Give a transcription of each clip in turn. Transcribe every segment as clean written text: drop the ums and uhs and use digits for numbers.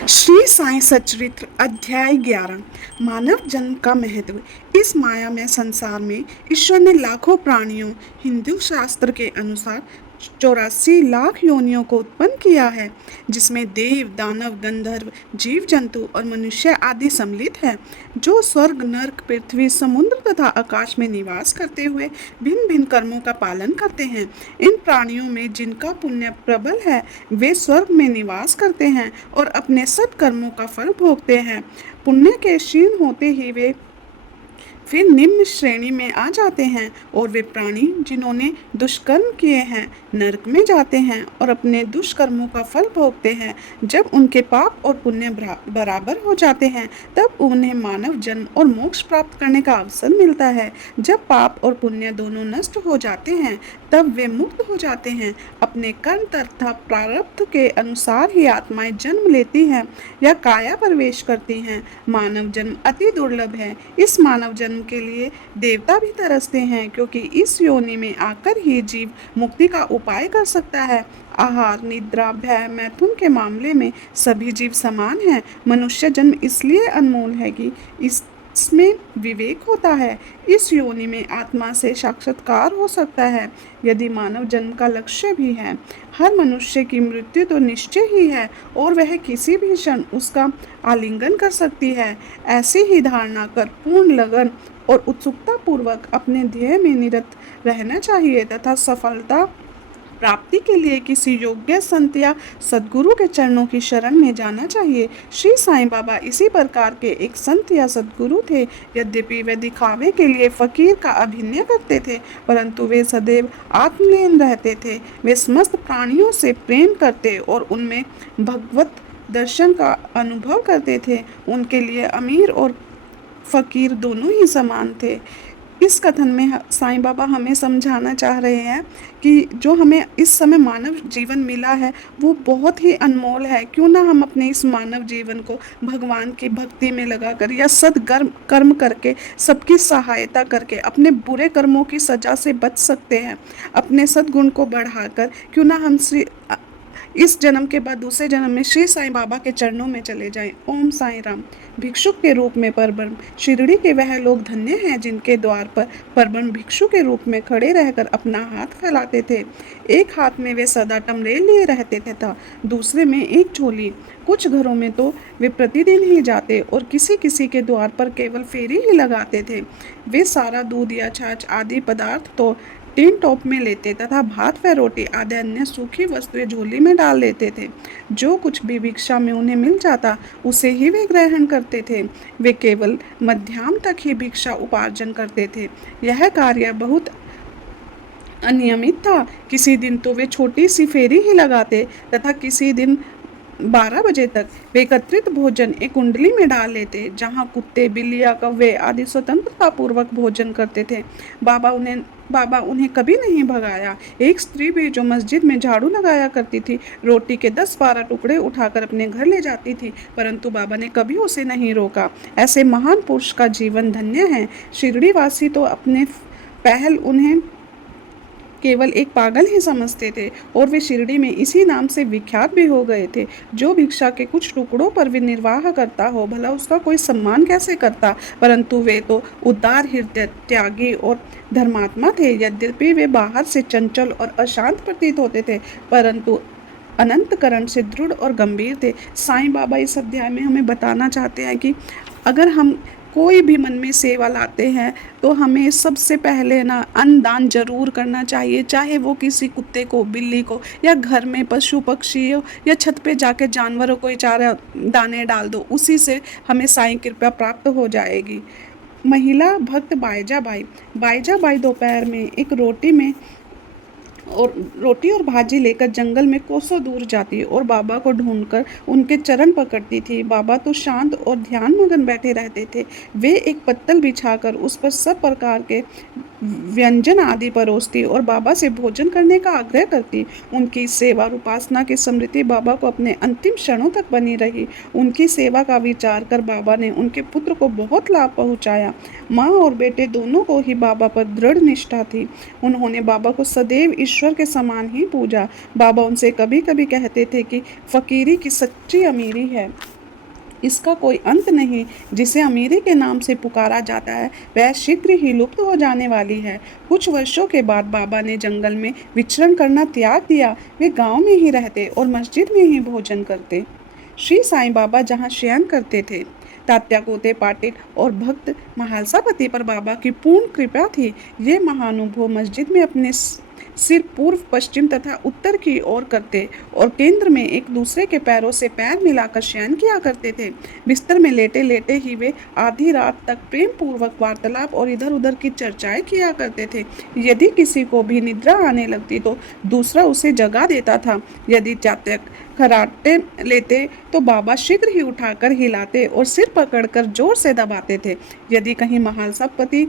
श्री साईं सच्चरित्र अध्याय 11 मानव जन्म का महत्व। इस मायामय संसार में ईश्वर ने लाखों प्राणियों, हिंदू शास्त्र के अनुसार 84 लाख योनियों को उत्पन्न किया है, जिसमें देव, दानव, गंधर्व, जीव जंतु और मनुष्य आदि सम्मिलित है, जो स्वर्ग, नर्क, पृथ्वी, समुद्र तथा आकाश में निवास करते हुए भिन्न भिन्न कर्मों का पालन करते हैं। इन प्राणियों में जिनका पुण्य प्रबल है, वे स्वर्ग में निवास करते हैं और अपने सत्कर्मों का फल भोगते हैं। पुण्य के क्षीण होते ही वे फिर निम्न श्रेणी में आ जाते हैं, और वे प्राणी जिन्होंने दुष्कर्म किए हैं नरक में जाते हैं और अपने दुष्कर्मों का फल भोगते हैं। जब उनके पाप और पुण्य बराबर हो जाते हैं, तब उन्हें मानव जन्म और मोक्ष प्राप्त करने का अवसर मिलता है। जब पाप और पुण्य दोनों नष्ट हो जाते हैं, तब वे मुक्त हो जाते हैं। अपने कर्म तथा प्रारब्ध के अनुसार ही आत्माएं जन्म लेती हैं या काया प्रवेश करती हैं। मानव जन्म अति दुर्लभ है। इस मानव जन्म के लिए देवता भी तरसते हैं, क्योंकि इस योनि में आकर ही जीव मुक्ति का उपाय कर सकता है। आहार, निद्रा, भय, मैथुन के मामले में सभी जीव समान हैं। मनुष्य जन्म इसलिए अनमोल है कि इसमें विवेक होता है। इस योनि में आत्मा से साक्षात्कार हो सकता है। यदि मानव जन्म का लक्ष्य भी है, हर मनुष्य की मृत्यु तो निश्चय ही है और वह किसी भी क्षण उसका आलिंगन कर सकती है। ऐसी ही धारणा कर पूर्ण लगन और उत्सुकता पूर्वक अपने ध्येय में निरत रहना चाहिए तथा सफलता प्राप्ति के लिए किसी योग्य संत या सद्गुरु के चरणों की शरण में जाना चाहिए। श्री साईं बाबा इसी प्रकार के एक संत या सद्गुरु थे। यद्यपि वे दिखावे के लिए फकीर का अभिनय करते थे, परंतु वे सदैव आत्मलीन रहते थे। वे समस्त प्राणियों से प्रेम करते और उनमें भगवत दर्शन का अनुभव करते थे। उनके लिए अमीर और फकीर दोनों ही समान थे। इस कथन में साईं बाबा हमें समझाना चाह रहे हैं कि जो हमें इस समय मानव जीवन मिला है, वो बहुत ही अनमोल है। क्यों ना हम अपने इस मानव जीवन को भगवान की भक्ति में लगाकर या कर्म करके, सबकी सहायता करके अपने बुरे कर्मों की सजा से बच सकते हैं। अपने सद्गुण को बढ़ाकर क्यों ना हम इस जन्म के बाद दूसरे जन्म में श्री साईं बाबा के चरणों में चले जाएं। ओम साईं राम। भिक्षुक के रूप में परब्रह्म। शिरडी के वह लोग धन्य हैं जिनके द्वार पर परब्रह्म भिक्षु के रूप में खड़े रहकर अपना हाथ फैलाते थे। एक हाथ में वे सदा टमरेल लिए रहते थे तथा दूसरे में एक झोली। कुछ घरों में तो वे प्रतिदिन ही जाते और किसी किसी के द्वार पर केवल फेरी ही लगाते थे। वे सारा दूध या छाछ आदि पदार्थ तो टीन टॉप में लेते तथा भात व रोटी आदि अन्य सूखी वस्तुएं झोली में डाल लेते थे। जो कुछ भी भिक्षा में उन्हें मिल जाता, उसे ही वे ग्रहण करते थे। वे केवल मध्याह्न तक ही भिक्षा उपार्जन करते थे। यह कार्य बहुत अनियमित था। किसी दिन तो वे छोटी सी फेरी ही लगाते तथा किसी दिन 12 बजे तक वे एकत्रित भोजन एक कुंडली में डाल लेते, जहाँ कुत्ते, बिल्लियाँ, कौवे आदि स्वतंत्रता पूर्वक भोजन करते थे। बाबा उन्हें कभी नहीं भगाया। एक स्त्री भी जो मस्जिद में झाड़ू लगाया करती थी, रोटी के 10-12 टुकड़े उठाकर अपने घर ले जाती थी, परंतु बाबा ने कभी उसे नहीं रोका। ऐसे महान पुरुष का जीवन धन्य है। शिरडी वासी तो अपने पहल उन्हें केवल एक पागल ही समझते थे और वे शिरडी में इसी नाम से विख्यात भी हो गए थे। जो भिक्षा के कुछ टुकड़ों पर भी निर्वाह करता हो, भला उसका कोई सम्मान कैसे करता। परंतु वे तो उदार हृदय, त्यागी और धर्मात्मा थे। यद्यपि वे बाहर से चंचल और अशांत प्रतीत होते थे, परंतु अनंतकरण से दृढ़ और गंभीर थे। साईं बाबा इस अध्याय में हमें बताना चाहते हैं कि अगर हम कोई भी मन में सेवा लाते हैं, तो हमें सबसे पहले ना अन्न दान जरूर करना चाहिए। चाहे वो किसी कुत्ते को, बिल्ली को, या घर में पशु पक्षी हो, या छत पे जाके जानवरों को चारा दाने डाल दो, उसी से हमें साईं कृपा प्राप्त हो जाएगी। महिला भक्त बाईजा बाई दोपहर में एक रोटी और भाजी लेकर जंगल में कोसों दूर जाती और बाबा को ढूंढकर उनके चरण पकड़ती थी। बाबा तो शांत और ध्यान मगन बैठे रहते थे। वे एक पत्तल बिछाकर उस पर सब प्रकार के व्यंजन आदि परोसती और बाबा से भोजन करने का आग्रह करती। उनकी सेवा और उपासना की स्मृति बाबा को अपने अंतिम क्षणों तक बनी रही। उनकी सेवा का विचार कर बाबा ने उनके पुत्र को बहुत लाभ पहुंचाया। माँ और बेटे दोनों को ही बाबा पर दृढ़ निष्ठा थी। उन्होंने बाबा को सदैव ईश्वर के समान ही पूजा। बाबा उनसे कभी कभी कहते थे कि फकीरी की सच्ची अमीरी है। इसका कोई अंत नहीं। जिसे अमीरी के नाम से पुकारा जाता है वह शीघ्र ही लुप्त हो जाने वाली है। कुछ वर्षों के बाद बाबा ने जंगल में विचरण करना त्याग दिया। वे गांव में ही रहते और मस्जिद में ही भोजन करते। श्री साईं बाबा जहाँ शयन करते थे, तात्या कोते पाटिल और भक्त महालसापति पर बाबा की पूर्ण कृपा थी। ये महानुभव मस्जिद में अपने सिर पूर्व, पश्चिम तथा उत्तर की ओर करते और केंद्र में एक दूसरे के पैरों से पैर मिलाकर शयन किया करते थे। बिस्तर में लेटे लेटे ही वे आधी रात तक प्रेम पूर्वक वार्तालाप और इधर उधर की चर्चाएं किया करते थे। यदि किसी को भी निद्रा आने लगती तो दूसरा उसे जगा देता था। यदि चातक खर्राटे लेते तो बाबा शीघ्र ही उठाकर हिलाते और सिर पकड़कर जोर से दबाते थे। यदि कहीं महालसापति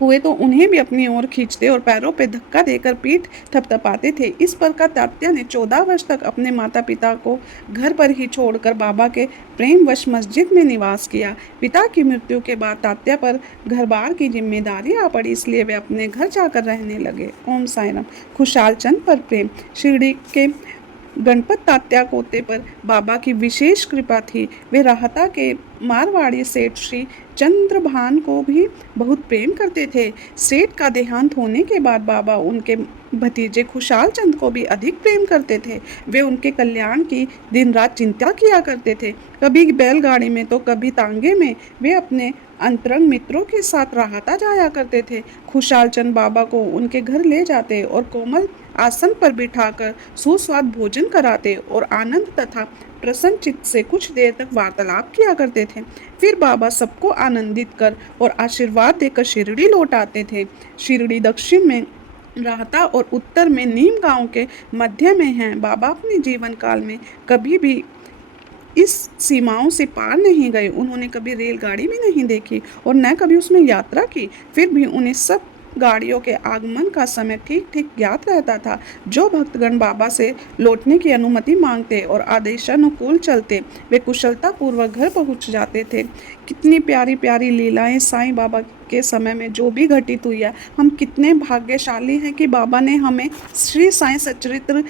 हुए तो उन्हें भी अपनी ओर खींचते और पैरों पे धक्का देकर पीठ थपथपाते थे। इस प्रकार तात्या ने 14 वर्ष तक अपने माता पिता को घर पर ही छोड़कर बाबा के प्रेमवश मस्जिद में निवास किया। पिता की मृत्यु के बाद तात्या पर घर बार की जिम्मेदारी आ पड़ी, इसलिए वे अपने घर जाकर रहने लगे। ओम साई राम। खुशाल चंद पर प्रेम। शिरडी के गणपत तात्या कोते पर बाबा की विशेष कृपा थी। वे राहता के मारवाड़ी सेठ श्री चंद्रभान को भी बहुत प्रेम करते थे। सेठ का देहांत होने के बाद बाबा उनके भतीजे खुशाल चंद को भी अधिक प्रेम करते थे। वे उनके कल्याण की दिन रात चिंता किया करते थे। कभी बैलगाड़ी में तो कभी तांगे में वे अपने अंतरंग मित्रों के साथ राहता जाया करते थे। खुशाल चंद बाबा को उनके घर ले जाते और कोमल आसन पर बिठाकर सुस्वाद भोजन कराते और आनंद तथा प्रसन्न चित्त से कुछ देर तक वार्तालाप किया करते थे। फिर बाबा सबको आनंदित कर और आशीर्वाद देकर शिरडी लौट आते थे। शिरडी दक्षिण में राहता और उत्तर में नीम गांव के मध्य में है। बाबा अपने जीवन काल में कभी भी इस सीमाओं से पार नहीं गए। उन्होंने कभी रेलगाड़ी भी नहीं देखी और न कभी उसमें यात्रा की। फिर भी उन्हें सब गाड़ियों के आगमन का समय ठीक ठीक ज्ञात रहता था। जो भक्तगण बाबा से लौटने की अनुमति मांगते और आदेशानुकूल चलते वे कुशलता पूर्वक घर पहुंच जाते थे। कितनी प्यारी प्यारी लीलाएं साईं बाबा के समय में जो भी घटित हुई है। हम कितने भाग्यशाली हैं कि बाबा ने हमें श्री साईं सच्चरित्र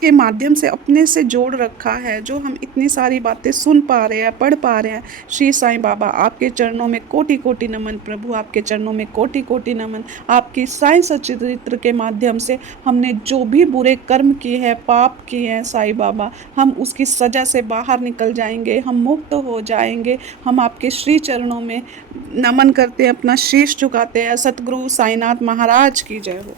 के माध्यम से अपने से जोड़ रखा है, जो हम इतनी सारी बातें सुन पा रहे हैं, पढ़ पा रहे हैं। श्री साईं बाबा आपके चरणों में कोटि कोटि नमन। प्रभु आपके चरणों में कोटि कोटि नमन। आपकी साईं सच्चरित्र के माध्यम से हमने जो भी बुरे कर्म किए हैं, पाप किए हैं साईं बाबा, हम उसकी सज़ा से बाहर निकल जाएंगे, हम मुक्त हो जाएंगे। हम आपके श्री चरणों में नमन करते हैं, अपना शीश झुकाते हैं। सतगुरु साईनाथ महाराज की जय हो।